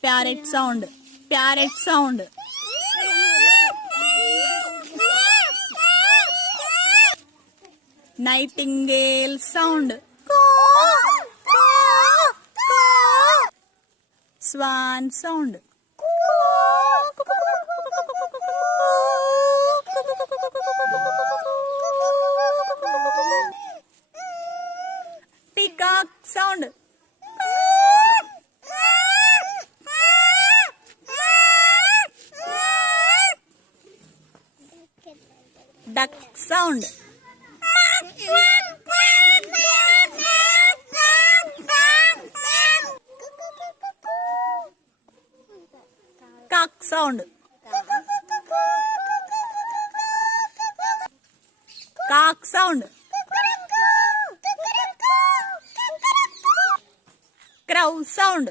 Parrot sound. Parrot sound. Nightingale sound. Swan sound. Peacock sound. Duck sound. Cock sound. Cock sound. Crow sound.